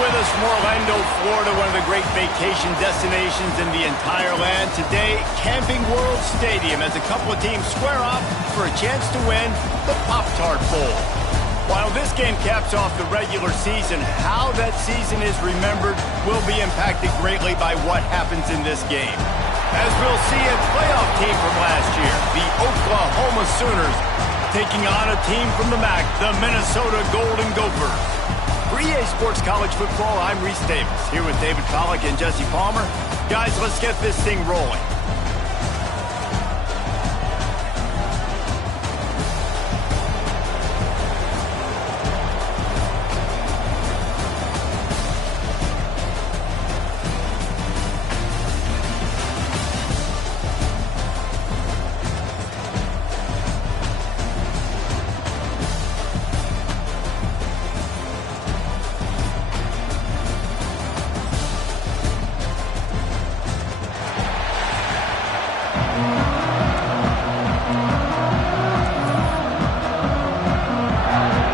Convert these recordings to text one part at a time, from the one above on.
with us from Orlando, Florida, one of the great vacation destinations in the entire land. Today, Camping World Stadium as a couple of teams square off for a chance to win the Pop-Tart Bowl. While this game caps off the regular season, how that season is remembered will be impacted greatly by what happens in this game. As we'll see a playoff team from last year, the Oklahoma Sooners, taking on a team from the MAC, the Minnesota Golden Gophers. For EA Sports College Football, I'm Reese Davis, here with David Pollack and Jesse Palmer. Guys, let's get this thing rolling.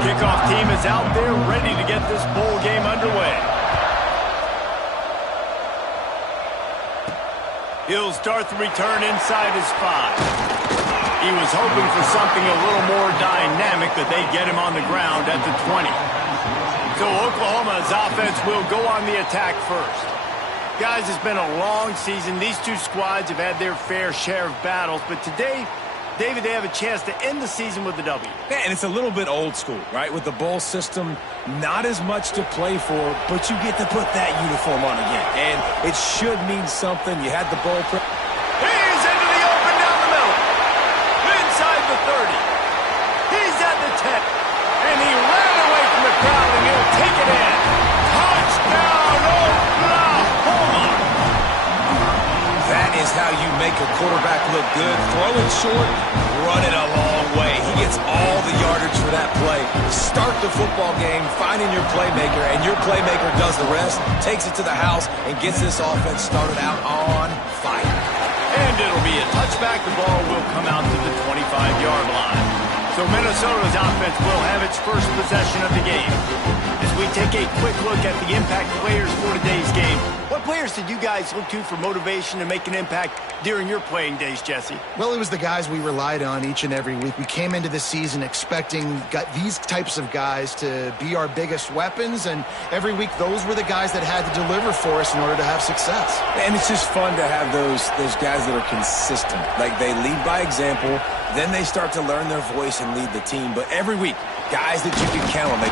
Kickoff team is out there ready to get this bowl game underway. He'll start the return inside his 5. He was hoping for something a little more dynamic, but they get him on the ground at the 20. So Oklahoma's offense will go on the attack first. Guys, it's been a long season. These two squads have had their fair share of battles, but today, David, they have a chance to end the season with a W. Yeah, and it's a little bit old school, right? With the bowl system, not as much to play for, but you get to put that uniform on again. And it should mean something. You had the bowl. He's into the open down the middle. Inside the 30. He's at the 10. And he ran away from the crowd, and he'll take it in. Touchdown, Oklahoma! That is how you make a quarterback look good. Throw it short, run it a long way. He gets all the yardage for that play. Start the football game finding your playmaker, and your playmaker does the rest, takes it to the house, and gets this offense started out on fire. And it'll be a touchback. The ball will come out to the 25-yard line. So Minnesota's offense will have its first possession of the game. As we take a quick look at the impact players for today's game, what players did you guys look to for motivation to make an impact during your playing days, Jesse? Well, it was the guys we relied on each and every week. We came into the season expecting these types of guys to be our biggest weapons, and every week those were the guys that had to deliver for us in order to have success. And it's just fun to have those guys that are consistent. Like, they lead by example, then they start to learn their voice and lead the team. But every week, guys that you can count on.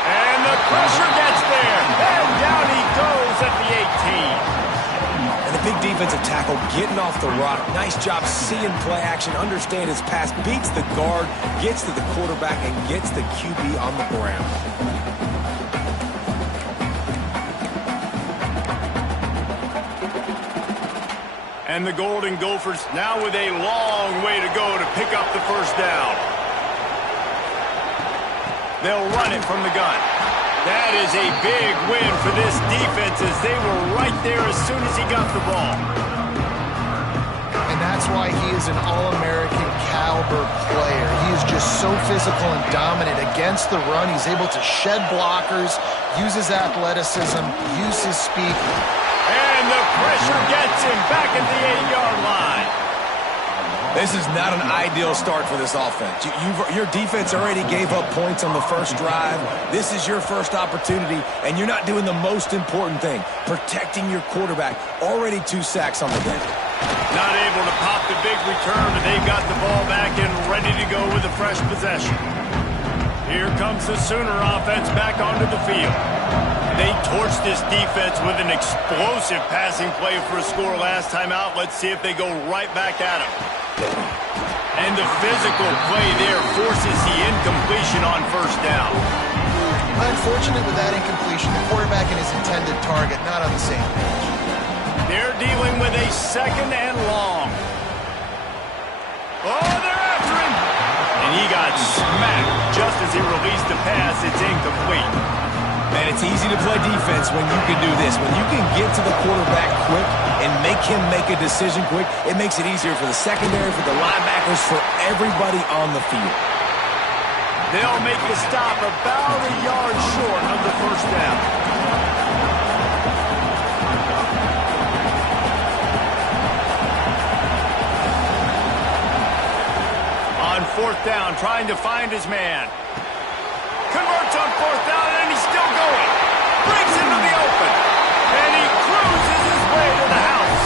And the pressure gets there. And down he goes at the 18. And the big defensive tackle getting off the rock. Nice job seeing play action, understand his pass, beats the guard, gets to the quarterback, and gets the QB on the ground. And the Golden Gophers now with a long way to go to pick up the first down. They'll run it from the gun. That is a big win for this defense as they were right there as soon as he got the ball. And that's why he is an All-American caliber player. He is just so physical and dominant against the run. He's able to shed blockers, use his athleticism, use his speed. And the pressure gets him back at the 8-yard line. This is not an ideal start for this offense. Your defense already gave up points on the first drive. This is your first opportunity, and you're not doing the most important thing, protecting your quarterback. Already 2 sacks on the day. Not able to pop the big return, but they've got the ball back and ready to go with a fresh possession. Here comes the Sooner offense back onto the field. They torched this defense with an explosive passing play for a score last time out. Let's see if they go right back at him. And the physical play there forces the incompletion on first down. Unfortunate with that incompletion, the quarterback and his intended target not on the same page. They're dealing with a second and long. Oh, they're after him! And he got smacked just as he released the pass. It's incomplete. Man, it's easy to play defense when you can do this. When you can get to the quarterback quick and make him make a decision quick, it makes it easier for the secondary, for the linebackers, for everybody on the field. They'll make the stop about a yard short of the first down. 4th down, trying to find his man. Converts on 4th down, and he's still going. Breaks into the open. And he cruises his way to the house.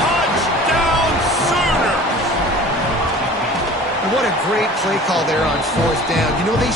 Touchdown, Sooners! What a great play call there on 4th down. You know, they...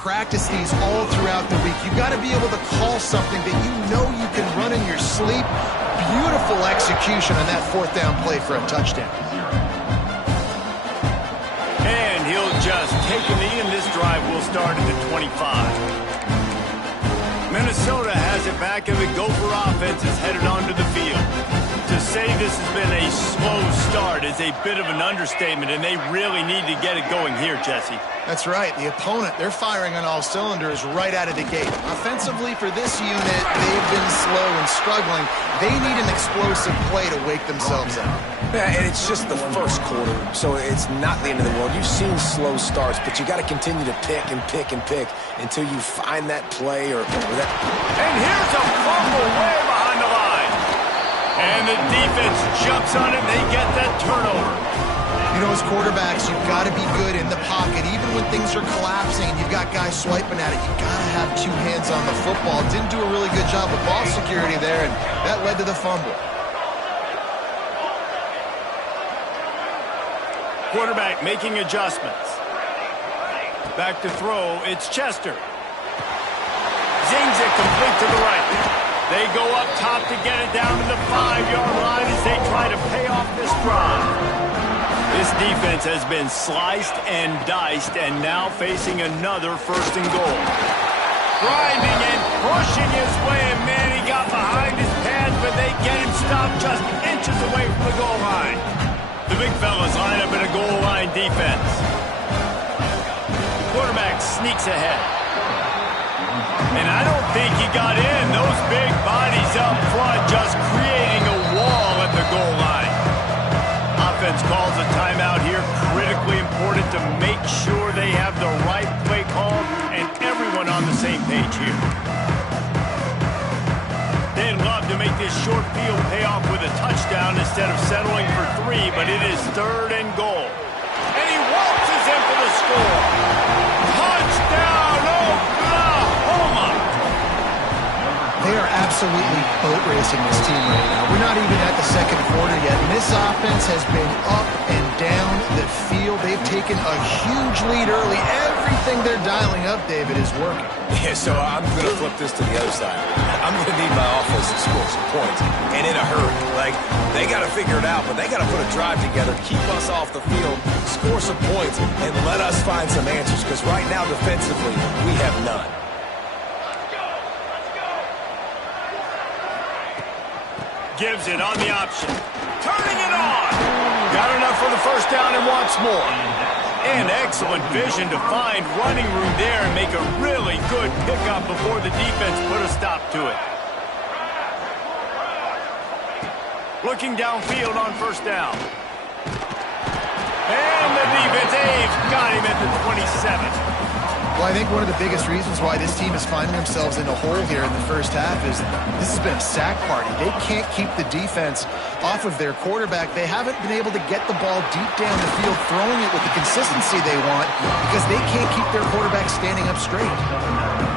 practice these all throughout the week. You got to be able to call something that you know you can run in your sleep. Beautiful execution on that fourth down play for a touchdown. And he'll just take a knee, and this drive will start at the 25. Minnesota has it back, and the Gopher offense is headed onto the field. To say this has been a slow start is a bit of an understatement, and they really need to get it going here, Jesse. That's right. The opponent, they're firing on all cylinders right out of the gate. Offensively, for this unit, they've been slow and struggling. They need an explosive play to wake themselves up. Yeah, and it's just the first quarter, so it's not the end of the world. You've seen slow starts, but you got to continue to pick and pick and pick until you find that play or that. And here's a fumble way behind the line. And the defense jumps on it, and they get that turnover. You know, as quarterbacks, you've got to be good in the pocket. Even when things are collapsing and you've got guys swiping at it, you've got to have two hands on the football. Didn't do a really good job of ball security there, and that led to the fumble. Quarterback making adjustments. Back to throw, it's Chester. Zings it complete to the right. They go up top to get it down to the 5-yard line as they try to pay off this drive. This defense has been sliced and diced and now facing another first and goal. Grinding and pushing his way, and man, he got behind his pads, but they get him stopped just inches away from the goal line. The big fellas line up in a goal line defense. The quarterback sneaks ahead. And I don't think he got in. Those big bodies up front just creating a wall at the goal line. Offense calls a timeout here. Critically important to make sure they have the right play call and everyone on the same page here. They'd love to make this short field pay off with a touchdown instead of settling for 3, but it is 3rd and goal. And he waltzes in for the score. Touchdown, Oklahoma! They are absolutely boat racing this team right now. We're not even at the second quarter yet, and this offense has been up and down the field. They've taken a huge lead early. Everything they're dialing up, David, is working. Yeah, so I'm going to flip this to the other side. I'm going to need my offense to score some points, and in a hurry. Like, they got to figure it out, but they got to put a drive together, keep us off the field, score some points, and let us find some answers, because right now, defensively, we have none. Gives it on the option. Turning it on. Got enough for the first down and wants more. And excellent vision to find running room there and make a really good pickup before the defense put a stop to it. Looking downfield on first down. And the defense, Aves got him at the 27. Well, I think one of the biggest reasons why this team is finding themselves in a hole here in the first half is this has been a sack party. They can't keep the defense off of their quarterback. They haven't been able to get the ball deep down the field, throwing it with the consistency they want because they can't keep their quarterback standing up straight.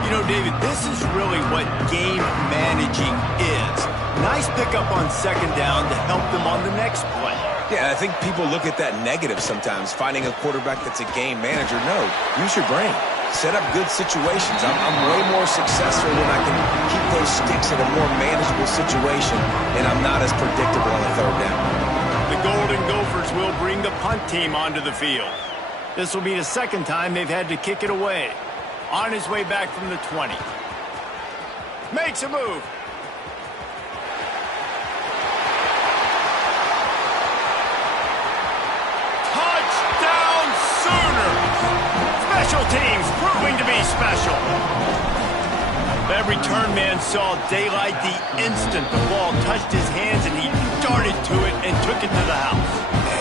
You know, David, this is really what game managing is. Nice pickup on second down to help them on the next play. Yeah, I think people look at that negative sometimes, finding a quarterback that's a game manager. No, use your brain. Set up good situations. I'm way more successful when I can keep those sticks in a more manageable situation, and I'm not as predictable on the third down. The Golden Gophers will bring the punt team onto the field. This will be the second time they've had to kick it away. On his way back from the 20. Makes a move. Touchdown Sooners! Special teams proving to be special. That return man saw daylight the instant the ball touched his hands, and he darted to it and took it to the house.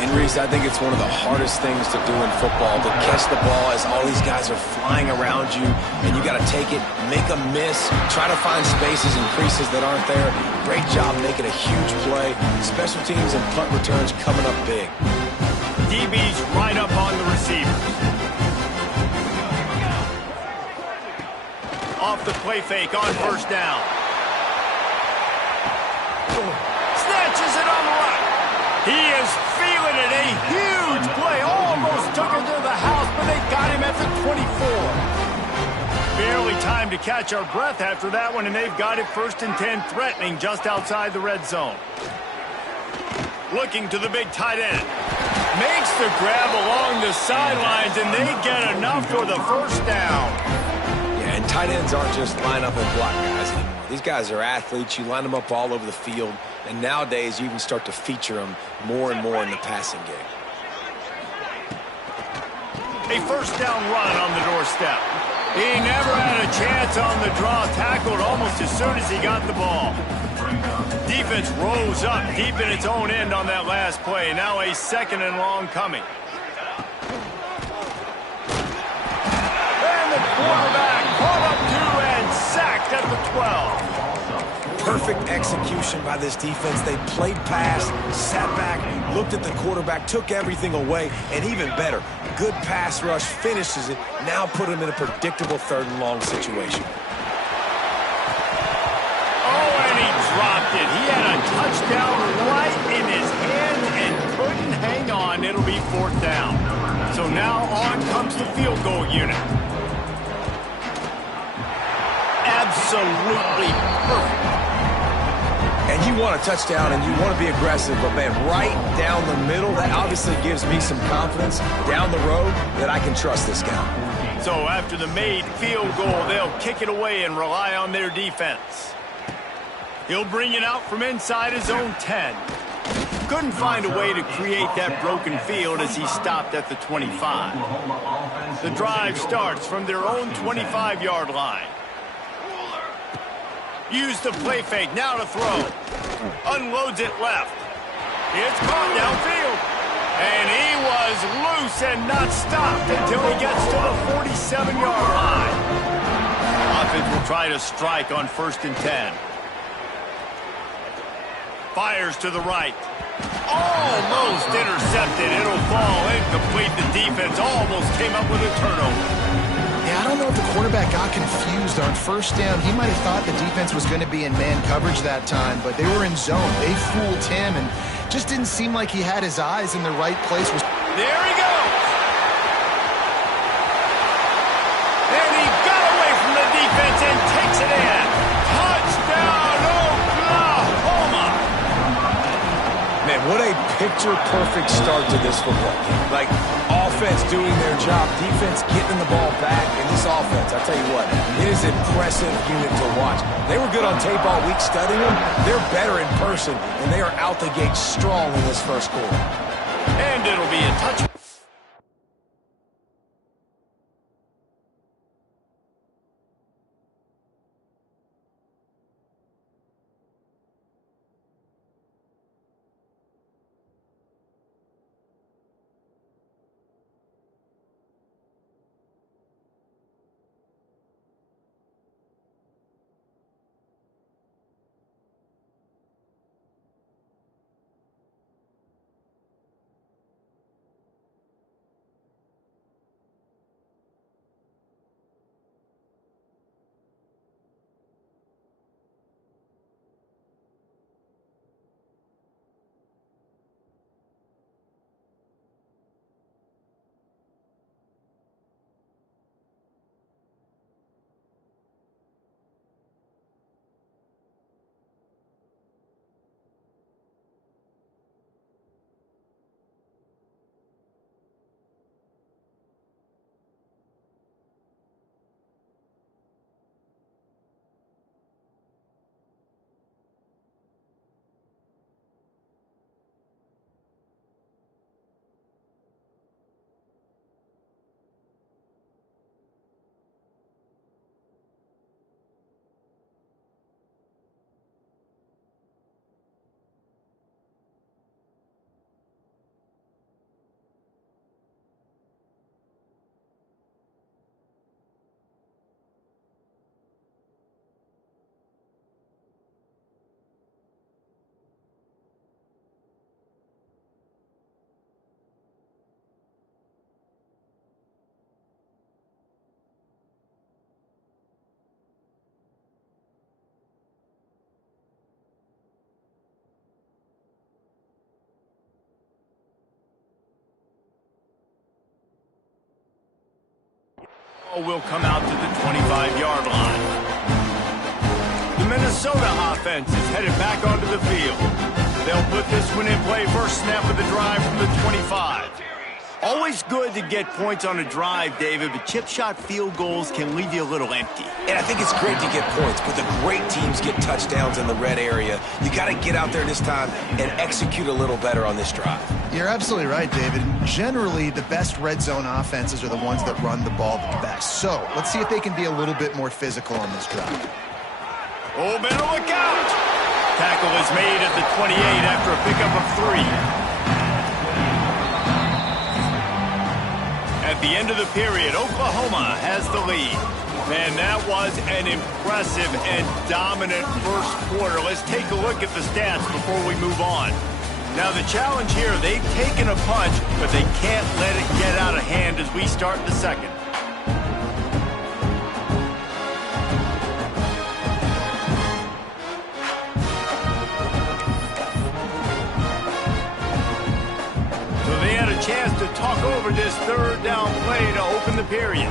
And Reese, I think it's one of the hardest things to do in football, to catch the ball as all these guys are flying around you, and you got to take it, make a miss, try to find spaces and creases that aren't there. Great job making a huge play. Special teams and punt returns coming up big. DB's right up on the receivers. Off the play fake on first down. Snatches it on the right. He is feeling it. A huge play. Almost took it to the house, but they got him at the 24. barely time to catch our breath after that one, and they've got it 1st and 10, threatening just outside the red zone. Looking to the big tight end. Makes the grab along the sidelines, and they get enough for the first down. Yeah, and tight ends aren't just line up and block guys anymore. These guys are athletes. You line them up all over the field, and nowadays you even start to feature them more and more in the passing game. A first down run on the doorstep. He never had a chance on the draw, tackled almost as soon as he got the ball. Defense rose up deep in its own end on that last play. Now a 2nd and long coming. And the quarterback caught up to and sacked at the 12. Perfect execution by this defense. They played pass, sat back, looked at the quarterback, took everything away, and even better, good pass rush, finishes it, now put him in a predictable 3rd and long situation. Dropped it. He had a touchdown right in his hand and couldn't hang on. It'll be 4th down. So now on comes the field goal unit. Absolutely perfect. And you want a touchdown and you want to be aggressive, but man, right down the middle, that obviously gives me some confidence down the road that I can trust this guy. So after the made field goal, they'll kick it away and rely on their defense. He'll bring it out from inside his own 10. Couldn't find a way to create that broken field as he stopped at the 25. The drive starts from their own 25-yard line. Use the play fake, now to throw. Unloads it left. It's caught downfield. And he was loose and not stopped until he gets to the 47-yard line. Offense will try to strike on 1st and 10. Fires to the right. Almost intercepted. It'll fall incomplete. The defense almost came up with a turnover. Yeah, I don't know if the quarterback got confused on 1st down. He might have thought the defense was going to be in man coverage that time, but they were in zone. They fooled him and just didn't seem like he had his eyes in the right place. There he goes. And he got away from the defense and takes it in. Touchdown, Oklahoma. Man, what a picture-perfect start to this football game. Like, offense doing their job, defense getting the ball back, and this offense, I'll tell you what, it is an impressive unit to watch. They were good on tape all week studying them. They're better in person, and they are out the gate strong in this 1st quarter. And it'll be a touchdown. will come out to the 25-yard line. The Minnesota offense is headed back onto the field. They'll put this one in play first snap of the drive from the 25. Always good to get points on a drive, David, but chip shot field goals can leave you a little empty. And I think it's great to get points, but the great teams get touchdowns in the red area. You got to get out there this time and execute a little better on this drive. You're absolutely right, David. Generally, the best red zone offenses are the ones that run the ball the best. So let's see if they can be a little bit more physical on this drive. Oh, better look out! Tackle is made at the 28 after a pickup of 3. At the end of the period, Oklahoma has the lead. Man, that was an impressive and dominant first quarter. Let's take a look at the stats before we move on. Now, the challenge here, they've taken a punch, but they can't let it get out of hand as we start the second. Chance to talk over this third down play to open the period.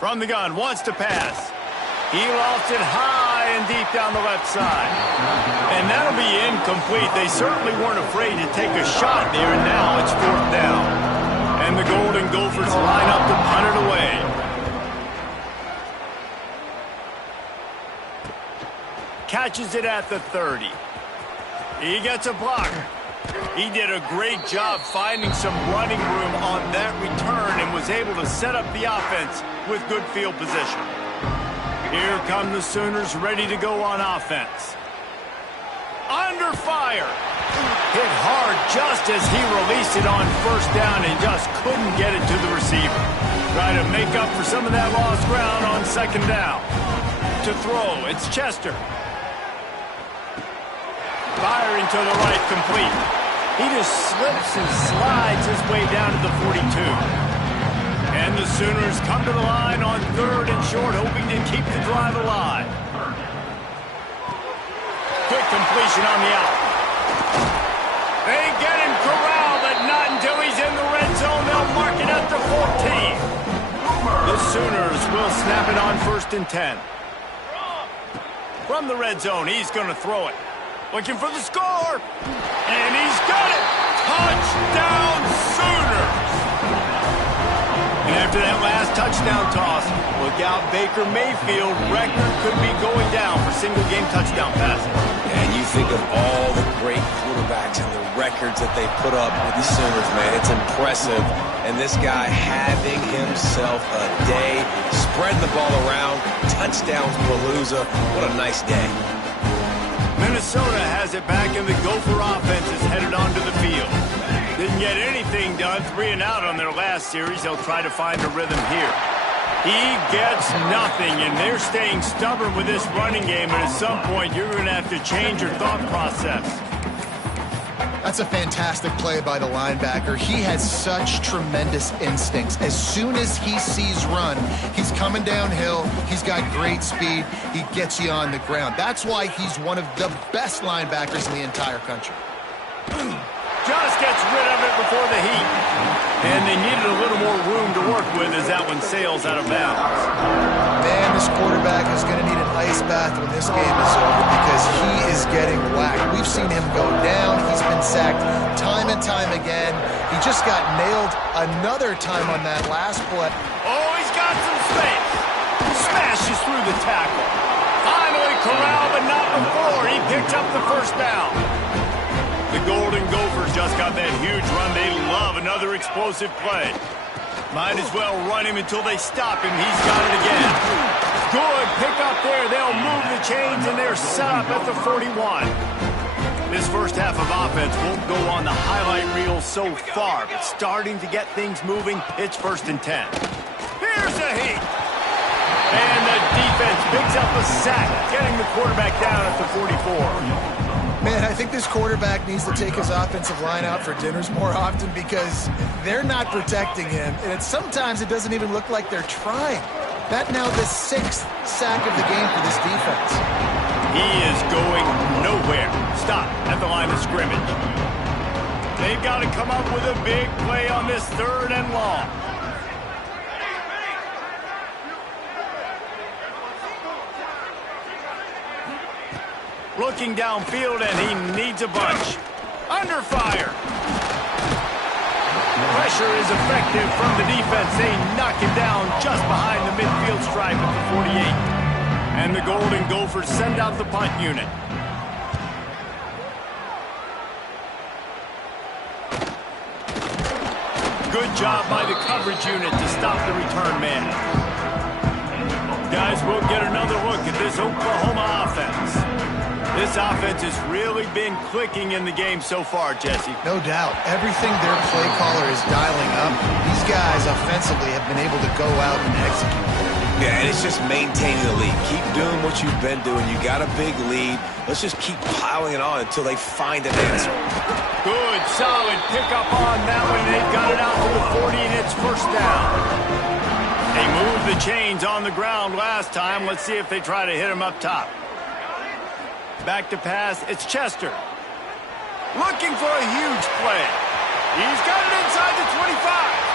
From the gun, wants to pass. He lofts it high and deep down the left side. And that'll be incomplete. They certainly weren't afraid to take a shot there, and now it's fourth down. And the Golden Gophers line up to punt it away. Catches it at the 30. He gets a block. He did a great job finding some running room on that return and was able to set up the offense with good field position. Here come the Sooners ready to go on offense. Under fire. Hit hard just as he released it on first down and just couldn't get it to the receiver. Try to make up for some of that lost ground on second down. To throw, it's Chester. Firing to the right, complete. He just slips and slides his way down to the 42. And the Sooners come to the line on third and short, hoping to keep the drive alive. Good completion on the out. They get him corralled, but not until he's in the red zone. They'll mark it at the 14. The Sooners will snap it on first and 10. From the red zone, he's going to throw it. Looking for the score. And he's got it. Touchdown, Sooners. And after that last touchdown toss, look out, Baker Mayfield record could be going down for single-game touchdown passes. And you think of all the great quarterbacks and the records that they put up with the Sooners, man. It's impressive. And this guy having himself a day, spreading the ball around, touchdowns Palooza. What a nice day. Minnesota has it back, and the Gopher offense is headed onto the field. Didn't get anything done, 3 and out on their last series. They'll try to find a rhythm here. He gets nothing, and they're staying stubborn with this running game, and at some point you're going to have to change your thought process. That's a fantastic play by the linebacker. He has such tremendous instincts. As soon as he sees run, he's coming downhill. He's got great speed. He gets you on the ground. That's why he's one of the best linebackers in the entire country. Just gets rid of it before the heat. And they needed a little more room to work with as that one sails out of bounds. Man, this quarterback is going to need an ice bath when this game is over because he is getting whacked. We've seen him go down. He's been sacked time and time again. He just got nailed another time on that last play. Oh, he's got some space. Smashes through the tackle. Finally corralled, but not before. He picked up the first down. The Golden Gophers just got that huge run. They love another explosive play. Might as well run him until they stop him. He's got it again. Good pick up there. They'll move the chains, and they're set up at the 41. This first half of offense won't go on the highlight reel so far, but starting to get things moving, it's first and 10. Here's a heat. And the defense picks up a sack, getting the quarterback down at the 44. Man, I think this quarterback needs to take his offensive line out for dinners more often because they're not protecting him. And sometimes it doesn't even look like they're trying. That now the 6th sack of the game for this defense. He is going nowhere. Stop at the line of scrimmage. They've got to come up with a big play on this 3rd and long. Looking downfield, and he needs a bunch. Under fire. Pressure is effective from the defense. They knock him down just behind the midfield stripe at the 48. And the Golden Gophers send out the punt unit. Good job by the coverage unit to stop the return man. Guys, we'll get another look at this Oklahoma offense. This offense has really been clicking in the game so far, Jesse. No doubt. Everything their play caller is dialing up, these guys offensively have been able to go out and execute. Yeah, and it's just maintaining the lead. Keep doing what you've been doing. You got a big lead. Let's just keep piling it on until they find an answer. Good, solid pickup on that one. They've got it out to the 40, and it's 1st down. They moved the chains on the ground last time. Let's see if they try to hit them up top. Back to pass, it's Chester. Looking for a huge play. He's got it inside the 25.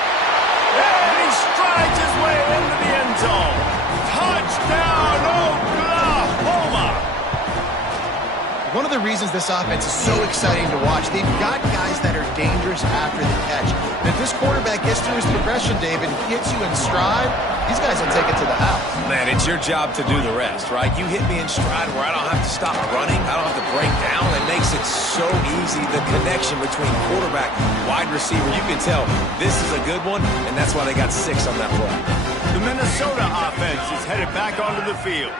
And he strides his way into the end zone. Touchdown, Oklahoma! One of the reasons this offense is so exciting to watch, they've got guys that are dangerous after the catch. And if this quarterback gets through his progression, David, hits you in stride, these guys will take it to the house. Man, it's your job to do the rest, right? You hit me in stride where I don't have to stop running. I don't have to break down. It makes it so easy, the connection between quarterback, wide receiver. You can tell this is a good one, and that's why they got 6 on that play. The Minnesota offense is headed back onto the field.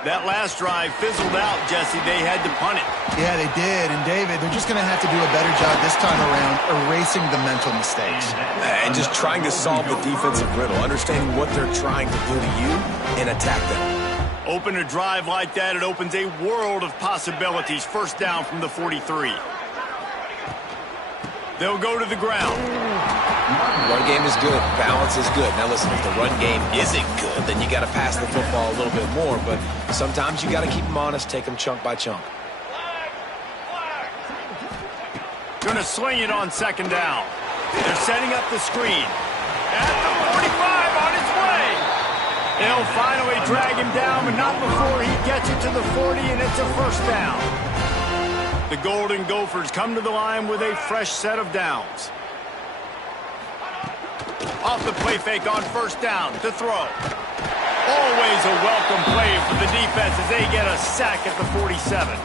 That last drive fizzled out, Jesse. They had to punt it. Yeah, they did. And, David, they're just going to have to do a better job this time around erasing the mental mistakes. And just trying to solve the defensive riddle, understanding what they're trying to do to you and attack them. Open a drive like that, it opens a world of possibilities. 1st down from the 43. They'll go to the ground. Run game is good. Balance is good. Now, listen, if the run game isn't good, then you got to pass the football a little bit more. But sometimes you got to keep them honest, take them chunk by chunk. Going to sling it on 2nd down. They're setting up the screen. At the 45 on his way. They'll finally drag him down, but not before he gets it to the 40, and it's a 1st down. The Golden Gophers come to the line with a fresh set of downs. Off the play fake on 1st down to throw. Always a welcome play for the defense as they get a sack at the 47.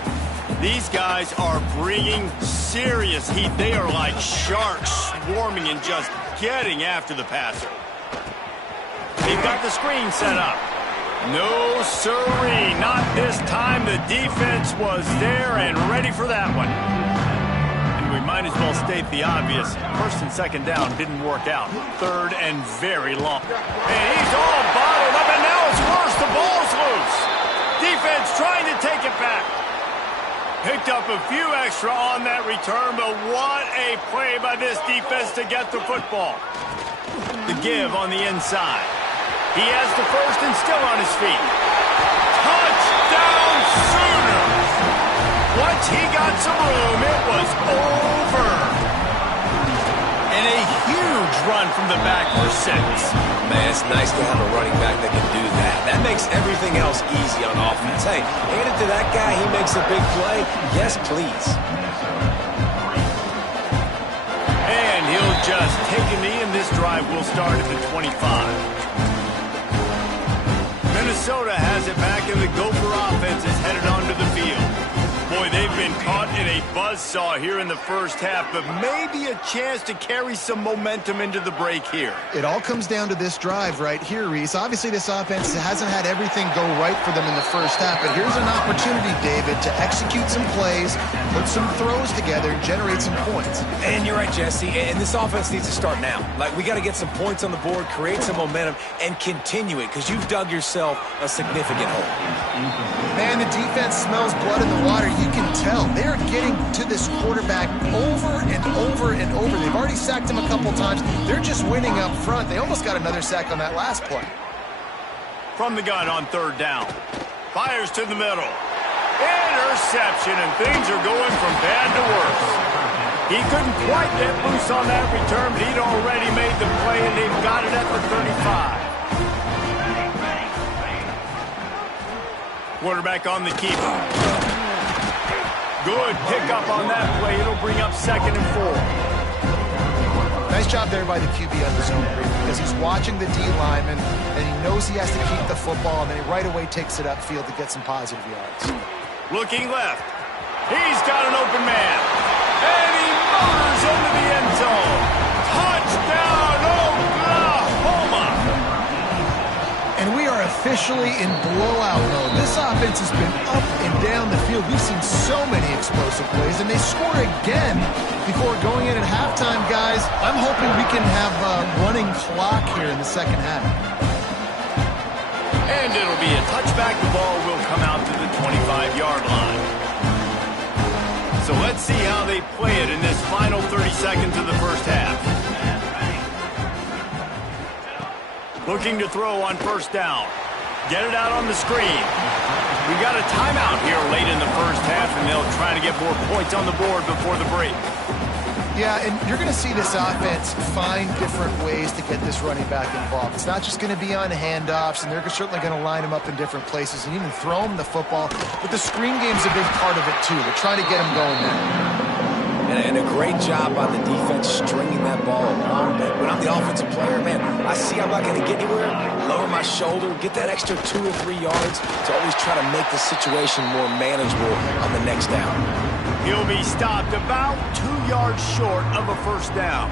These guys are bringing serious heat. They are like sharks swarming and just getting after the passer. They've got the screen set up. No siree, not this time. The defense was there and ready for that one. And we might as well state the obvious. 1st and 2nd down didn't work out. 3rd and very long. And he's all bottled up, and now it's worse. The ball's loose. Defense trying to take it back. Picked up a few extra on that return, but what a play by this defense to get the football. The give on the inside. He has the 1st and still on his feet. Touchdown Sooners! Once he got some room, it was over. And a huge run from the back for 6. Man, it's nice to have a running back that can do that. That makes everything else easy on offense. Hey, hand it to that guy. He makes a big play. Yes, please. And he'll just take a knee, and this drive will start at the 25. Minnesota has it back, and the Gopher offense is headed onto the field. Boy, they've been caught in a buzzsaw here in the 1st half, but maybe a chance to carry some momentum into the break here. It all comes down to this drive right here, Reese. Obviously, this offense hasn't had everything go right for them in the 1st half, but here's an opportunity, David, to execute some plays, put some throws together, and generate some points. And you're right, Jesse, and this offense needs to start now. Like, we got to get some points on the board, create some momentum, and continue it, because you've dug yourself a significant hole. Man, the defense smells blood in the water. You can tell. They're getting to this quarterback over and over and over. They've already sacked him a couple times. They're just winning up front. They almost got another sack on that last play. From the gun on 3rd down. Fires to the middle. Interception, and things are going from bad to worse. He couldn't quite get loose on that return, but he'd already made the play, and they've got it at the 35. Quarterback on the keeper. Good pickup on that play. It'll bring up 2nd and 4. Nice job there by the QB on the zone read because he's watching the D lineman, and he knows he has to keep the football, and then he right away takes it upfield to get some positive yards. Looking left. He's got an open man. And he motors into the end zone. Touchdown, Oklahoma! And we are officially in blowout mode. This offense has been up and down the field. We've seen so many explosive plays, and they score again before going in at halftime, guys. I'm hoping we can have a running clock here in the second half. And it'll be a touchback. The ball will come out to the 25-yard line. So let's see how they play it in this final 30 seconds of the first half. Looking to throw on first down. Get it out on the screen. We got a timeout here late in the first half, and they'll try to get more points on the board before the break. Yeah, and you're going to see this offense find different ways to get this running back involved. It's not just going to be on handoffs, and they're certainly going to line him up in different places and even throw him the football. But the screen game's a big part of it, too. They're trying to get him going there. And a great job by the defense stringing that ball along. When I'm the offensive player, man, I see I'm not going to get anywhere, lower my shoulder, get that extra 2 or 3 yards to always try to make the situation more manageable on the next down. He'll be stopped about 2 yards short of a first down.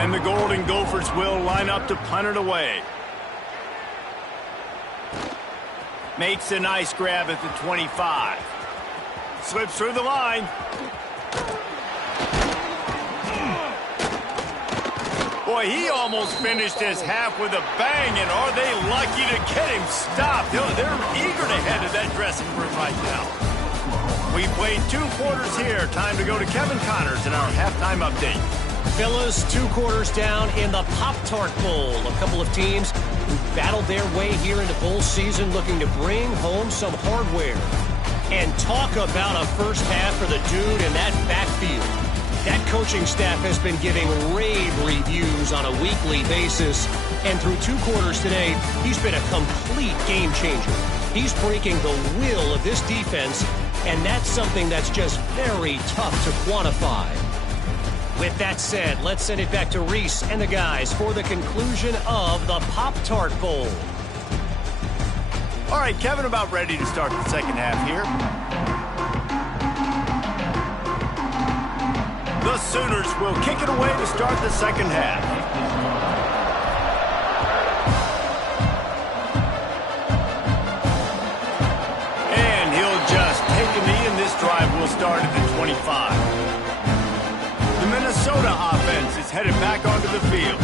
And the Golden Gophers will line up to punt it away. Makes a nice grab at the 25. Slips through the line. Boy, he almost finished his half with a bang, and are they lucky to get him stopped? They're eager to head to that dressing room right now. We played 2 quarters here. Time to go to Kevin Connors in our halftime update. Fellas, 2 quarters down in the Pop-Tart Bowl. A couple of teams who battled their way here into bowl season looking to bring home some hardware. And talk about a first half for the dude in that backfield. That coaching staff has been giving rave reviews on a weekly basis. And through 2 quarters today, he's been a complete game changer. He's breaking the will of this defense, and that's something that's just very tough to quantify. With that said, let's send it back to Reese and the guys for the conclusion of the Pop-Tart Bowl. All right, Kevin, about ready to start the second half here. The Sooners will kick it away to start the second half. And he'll just take a knee, and this drive will start at the 25. The Minnesota offense is headed back onto the field.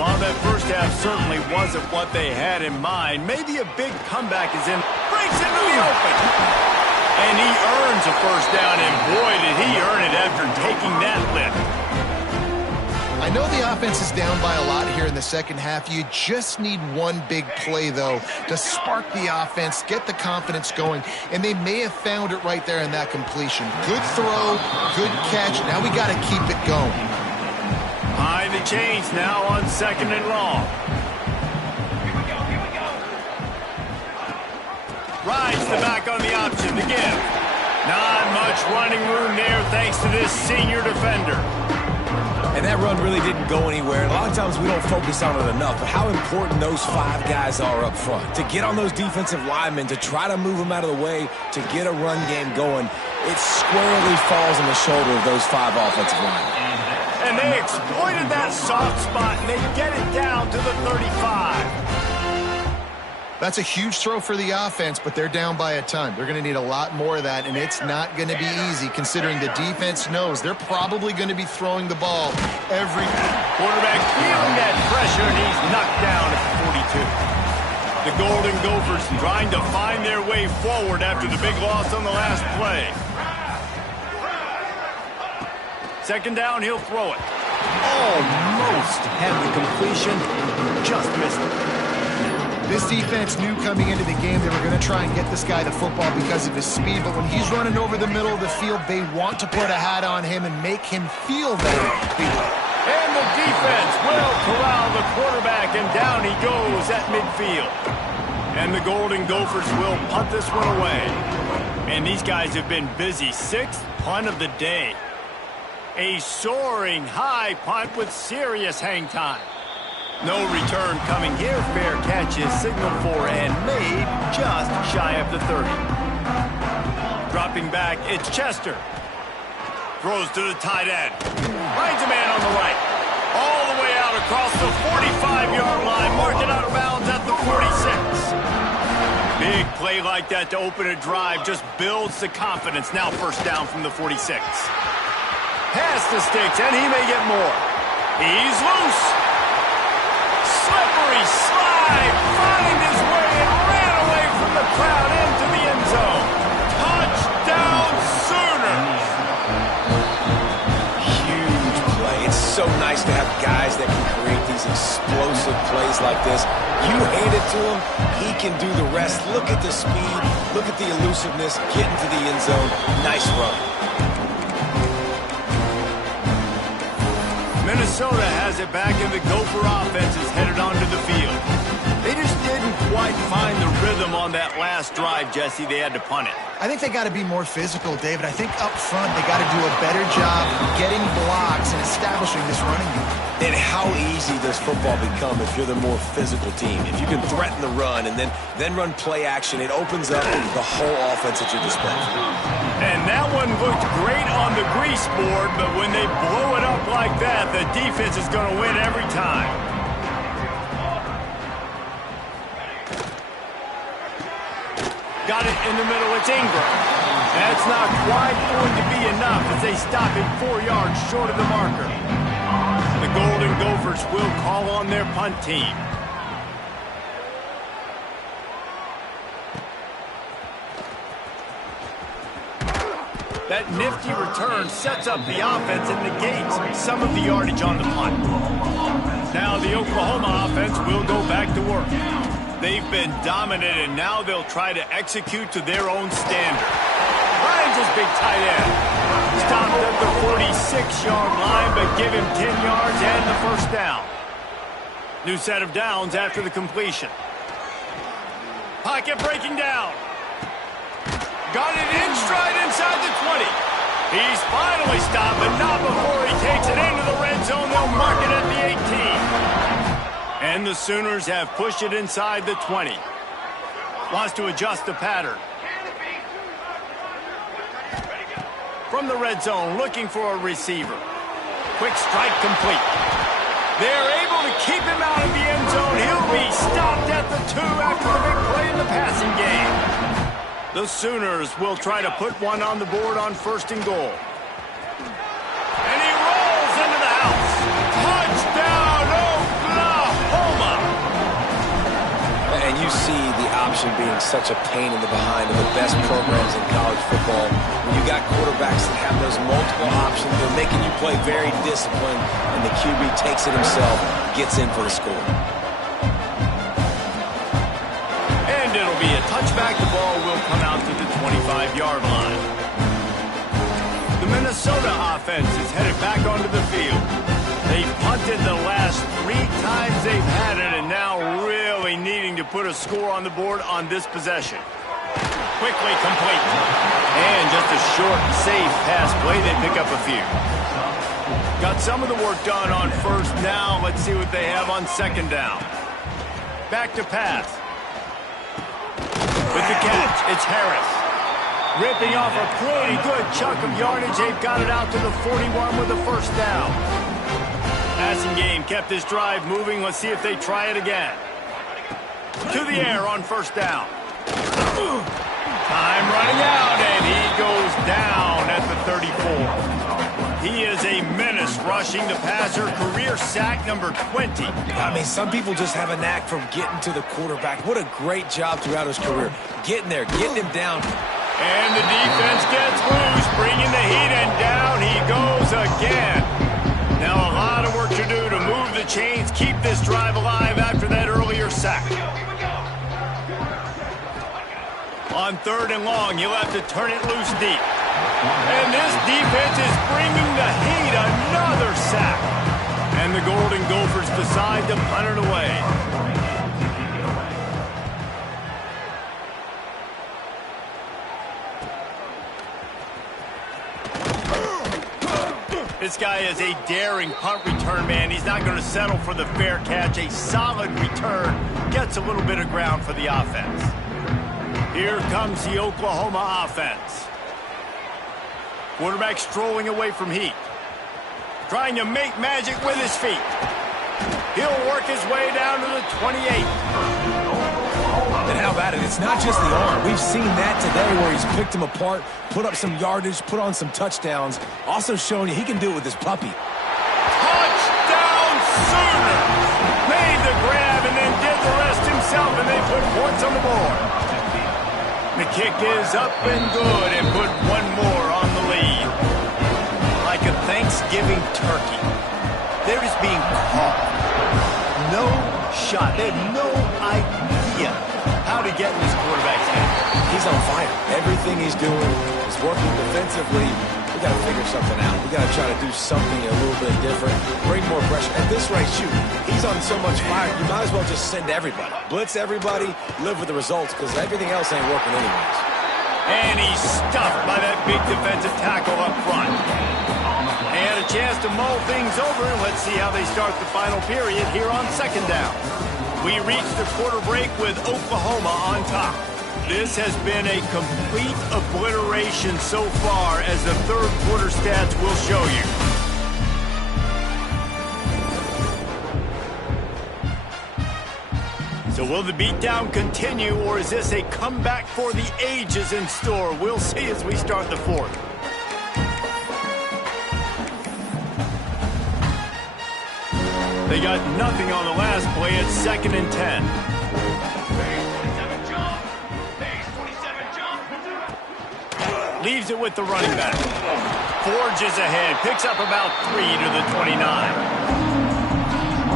While that first half certainly wasn't what they had in mind, maybe a big comeback is in. Breaks into the open. And he earns a first down, and boy, did he earn it after taking that lift. I know the offense is down by a lot here in the second half. You just need one big play, though, to spark the offense, get the confidence going, and they may have found it right there in that completion. Good throw, good catch. Now we got to keep it going. High the chains now on 2nd and long. Rides the back on the option to give. Not much running room there thanks to this senior defender. And that run really didn't go anywhere. A lot of times we don't focus on it enough, but how important those 5 guys are up front. To get on those defensive linemen, to try to move them out of the way, to get a run game going, it squarely falls on the shoulder of those 5 offensive linemen. And they exploited that soft spot, and they get it down to the 35. That's a huge throw for the offense, but they're down by a ton. They're going to need a lot more of that, and it's not going to be easy considering the defense knows they're probably going to be throwing the ball every quarterback feeling that pressure, and he's knocked down at the 42. The Golden Gophers trying to find their way forward after the big loss on the last play. 2nd down, he'll throw it. Almost had the completion, just missed it. This defense knew coming into the game they were going to try and get this guy the football because of his speed, but when he's running over the middle of the field, they want to put a hat on him and make him feel that speed. And the defense will corral the quarterback, and down he goes at midfield. And the Golden Gophers will punt this one away. And these guys have been busy. 6th punt of the day. A soaring high punt with serious hang time. No return coming here. Fair catch is signaled for and made just shy of the 30. Dropping back, it's Chester. Throws to the tight end. Finds a man on the right. All the way out across the 45-yard line. Marking out of bounds at the 46. Big play like that to open a drive just builds the confidence. Now first down from the 46. Pass the sticks, and he may get more. He's loose. Slippery slide. Find his way and ran away from the crowd into the end zone. Touchdown Sooners. Huge play. It's so nice to have guys that can create these explosive plays like this. You hand it to him, he can do the rest. Look at the speed. Look at the elusiveness. Get into the end zone. Nice run. Minnesota has it back, and the Gopher offense is headed onto the field. They just didn't quite find the rhythm on that last drive, Jesse. They had to punt it. I think they got to be more physical, David. I think up front they got to do a better job getting blocks and establishing this running game. And how easy does football become if you're the more physical team? If you can threaten the run and then run play action, it opens up the whole offense at your disposal. And that one looked great on the grease board, but when they blow it up like that, the defense is going to win every time. Got it in the middle. It's Ingram. That's not quite going to be enough as they stop him 4 yards short of the marker. The Golden Gophers will call on their punt team. That nifty return sets up the offense and negates some of the yardage on the punt. Now the Oklahoma offense will go back to work. They've been dominant, and now they'll try to execute to their own standard. Finds his big tight end. Stopped at the 46-yard line, but give him 10 yards and the first down. New set of downs after the completion. Pocket breaking down. Got it in stride inside the 20. He's finally stopped, but not before he takes it into the red zone. They'll mark it at the 18. And the Sooners have pushed it inside the 20. Wants to adjust the pattern. From the red zone, looking for a receiver. Quick strike complete. They're able to keep him out of the end zone. He'll be stopped at the 2 after the big play in the passing game. The Sooners will try to put one on the board on 1st and goal. And he rolls into the house. Touchdown, Oklahoma! And you see the option being such a pain in the behind of the best programs in college football. When you got quarterbacks that have those multiple options, they're making you play very disciplined, and the QB takes it himself, gets in for the score. And it'll be a touchback. The ball will come out to the 25-yard line. The Minnesota offense is headed back onto the field. They've punted the last 3 times they've had it, and now really needing to put a score on the board on this possession. Quickly complete. And just a short, safe pass play. They pick up a few. Got some of the work done on 1st. Now let's see what they have on 2nd down. Back to pass. With the catch, it's Harris. Ripping off a pretty good chunk of yardage. They've got it out to the 41 with the 1st down. Passing game kept this drive moving. Let's see if they try it again. To the air on 1st down. Time running out, and he goes down at the 34. He is a menace rushing the passer. Career sack number 20. I mean, some people just have a knack for getting to the quarterback. What a great job throughout his career. Getting there, getting him down. And the defense gets loose, bringing the heat, and down he goes again. Now a lot of work to do to move the chains, keep this drive alive after that earlier sack. On 3rd and long, he'll have to turn it loose deep. And this defense is bringing the heat. Another sack. And the Golden Gophers decide to punt it away. This guy is a daring punt return man. He's not going to settle for the fair catch. A solid return gets a little bit of ground for the offense. Here comes the Oklahoma offense. Quarterback strolling away from heat. Trying to make magic with his feet. He'll work his way down to the 28. And how about it? It's not just the arm. We've seen that today where he's picked him apart, put up some yardage, put on some touchdowns. Also showing you he can do it with his puppy. Touchdown Sooners! Made the grab and then did the rest himself, and they put points on the board. The kick is up and good and put one more on the lead. Like a Thanksgiving turkey, they're just being caught. No shot. They have no idea how to get in this quarterback's head. He's on fire. Everything he's doing is working defensively. We got to figure something out. We got to try to do something a little bit different, bring more pressure. At this rate, shoot, he's on so much fire, you might as well just send everybody. Blitz everybody, live with the results, because everything else ain't working anyways. And he's stuffed by that big defensive tackle up front. They had a chance to mull things over, and let's see how they start the final period here on 2nd down. We reach the quarter break with Oklahoma on top. This has been a complete obliteration so far, as the 3rd quarter stats will show you. So will the beatdown continue, or is this a comeback for the ages in store? We'll see as we start the 4th. They got nothing on the last play. It's 2nd and 10. Leaves it with the running back. Forges ahead. Picks up about 3 to the 29.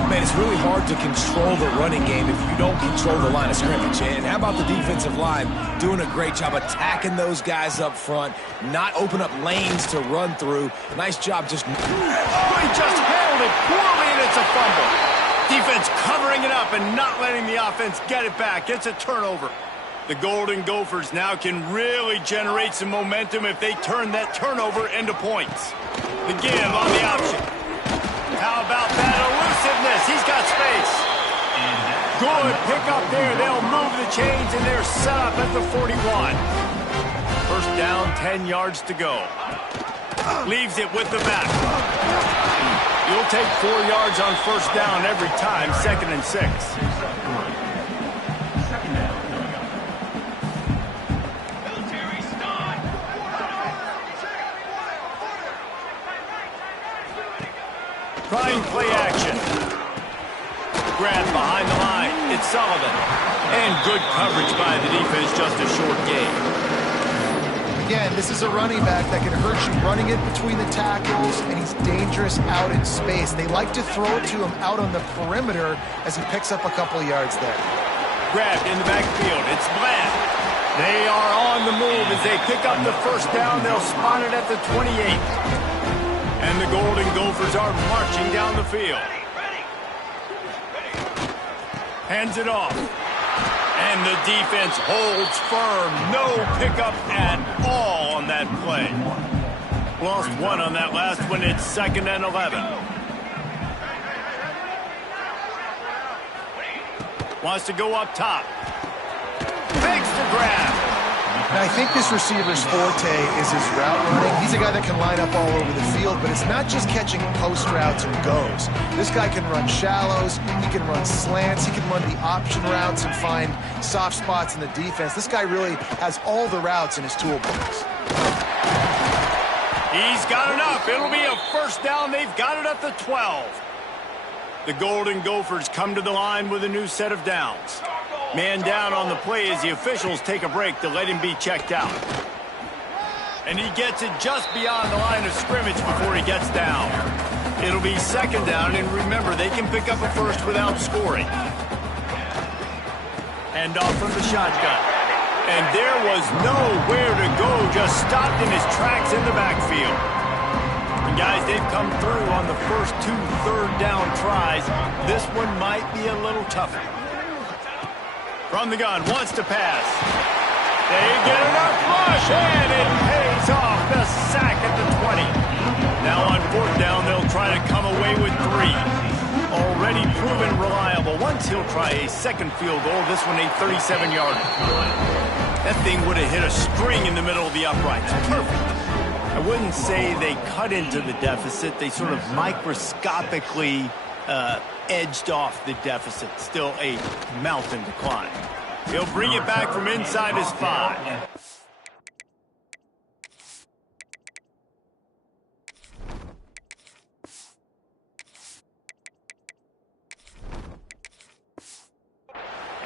Man, it's really hard to control the running game if you don't control the line of scrimmage. And how about the defensive line doing a great job attacking those guys up front, not open up lanes to run through. Nice job just... Oh, he just handled it poorly, and it's a fumble. Defense covering it up and not letting the offense get it back. It's a turnover. The Golden Gophers now can really generate some momentum if they turn that turnover into points. The give on the option. How about that elusiveness? He's got space. Good pick up there. They'll move the chains, and they're set up at the 41. 1st down, 10 yards to go. Leaves it with the back. You'll take 4 yards on 1st down every time. 2nd and 6. Trying play action. Grab behind the line. It's Sullivan. And good coverage by the defense, just a short gain. Again, this is a running back that can hurt you running it between the tackles, and he's dangerous out in space. They like to throw it to him out on the perimeter as he picks up a couple of yards there. Grabbed in the backfield. It's Bland. They are on the move as they pick up the 1st down. They'll spot it at the 28. And the Golden Gophers are marching down the field. Hands it off. And the defense holds firm. No pickup at all on that play. Lost 1 on that last one. It's 2nd and 11. Wants to go up top. Makes the grab. And I think this receiver's forte is his route running. He's a guy that can line up all over the field, but it's not just catching post routes and goes. This guy can run shallows, he can run slants, he can run the option routes and find soft spots in the defense. This guy really has all the routes in his toolbox. He's got enough. It'll be a 1st down. They've got it at the 12. The Golden Gophers come to the line with a new set of downs. Man down on the play as the officials take a break to let him be checked out. And he gets it just beyond the line of scrimmage before he gets down. It'll be 2nd down, and remember, they can pick up a 1st without scoring. Hand off from the shotgun. And there was nowhere to go, just stopped in his tracks in the backfield. And guys, they've come through on the first 2 third-down tries. This one might be a little tougher. From the gun, wants to pass. They get enough rush, and it pays off. The sack at the 20. Now on 4th down, they'll try to come away with 3. Already proven reliable. Once he'll try a second field goal, this one a 37-yarder. That thing would have hit a string in the middle of the uprights. Perfect. I wouldn't say they cut into the deficit. They sort of microscopically edged off the deficit. Still a mountain to climb. He'll bring it back from inside his 5.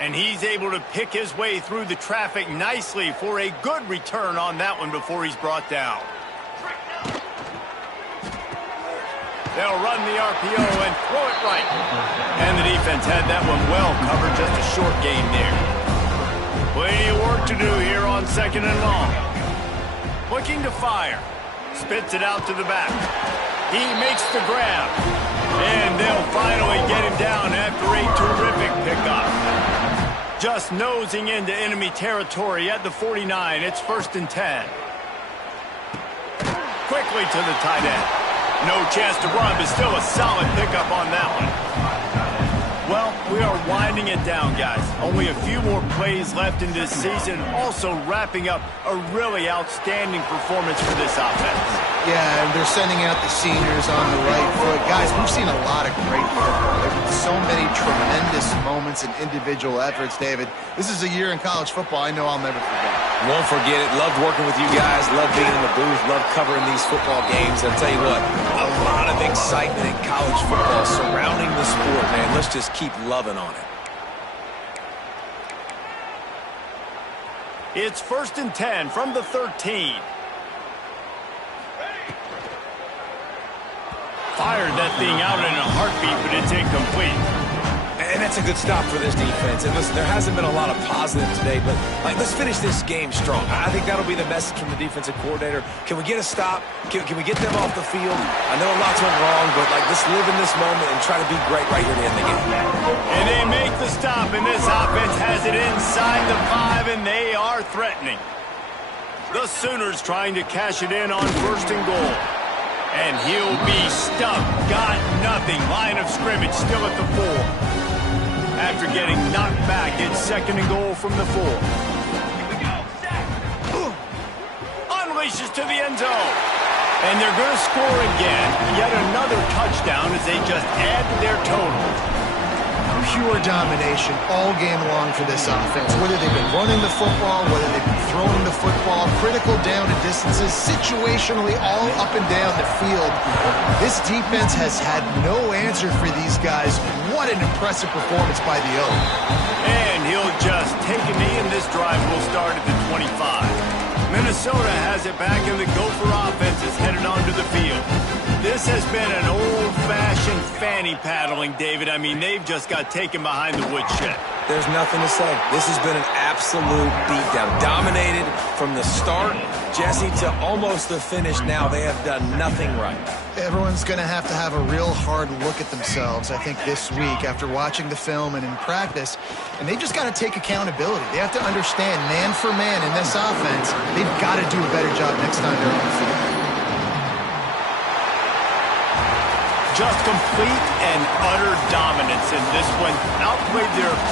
And he's able to pick his way through the traffic nicely for a good return on that one before he's brought down. They'll run the RPO and throw it right. And the defense had that one well covered, just a short gain there. Plenty of work to do here on 2nd and long. Looking to fire. Spits it out to the back. He makes the grab. And they'll finally get him down after a terrific pickup. Just nosing into enemy territory at the 49. It's 1st and 10. Quickly to the tight end. No chance to run, but still a solid pickup on that one. Well, we are winding it down, guys. Only a few more plays left in this season. Also wrapping up a really outstanding performance for this offense. Yeah, and they're sending out the seniors on the right foot. Guys, we've seen a lot of great football. There have been so many tremendous moments and individual efforts, David. This is a year in college football I know I'll never forget. Won't forget it. Loved working with you guys. Loved being in the booth. Loved covering these football games. I'll tell you what, a lot of excitement in college football surrounding the sport, man. Let's just keep loving on it. It's 1st and 10 from the 13. Fired that thing out in a heartbeat, but it's incomplete. And that's a good stop for this defense. And listen, there hasn't been a lot of positive today, but let's finish this game strong. I think that'll be the message from the defensive coordinator. Can we get a stop? Can we get them off the field? I know a lot's went wrong, but let's live in this moment and try to be great right here to end the game. And they make the stop, and this offense has it inside the 5, and they are threatening. The Sooners trying to cash it in on 1st and goal. And he'll be stuffed. Got nothing. Line of scrimmage still at the 4. After getting knocked back, it's 2nd and goal from the 4. Unleashes to the end zone. And they're going to score again. Yet another touchdown as they just add to their total. Pure domination all game long for this offense. Whether they've been running the football, whether they've been throwing the football, critical down and distances, situationally all up and down the field. This defense has had no answer for these guys. What an impressive performance by the O. And he'll just take a knee, and this drive will start at the 25. Minnesota has it back, and the Gopher offense is headed onto the field. This has been an old-fashioned fanny paddling, David. I mean, they've just got taken behind the woodshed. There's nothing to say. This has been an absolute beatdown. Dominated from the start, Jesse, to almost the finish now. They have done nothing right. Everyone's going to have a real hard look at themselves, I think, this week after watching the film and in practice. And they've just got to take accountability. They have to understand, man for man in this offense, they've got to do a better job next time they're on the field. Just complete and utter dominance in this one. Outplayed their opponent.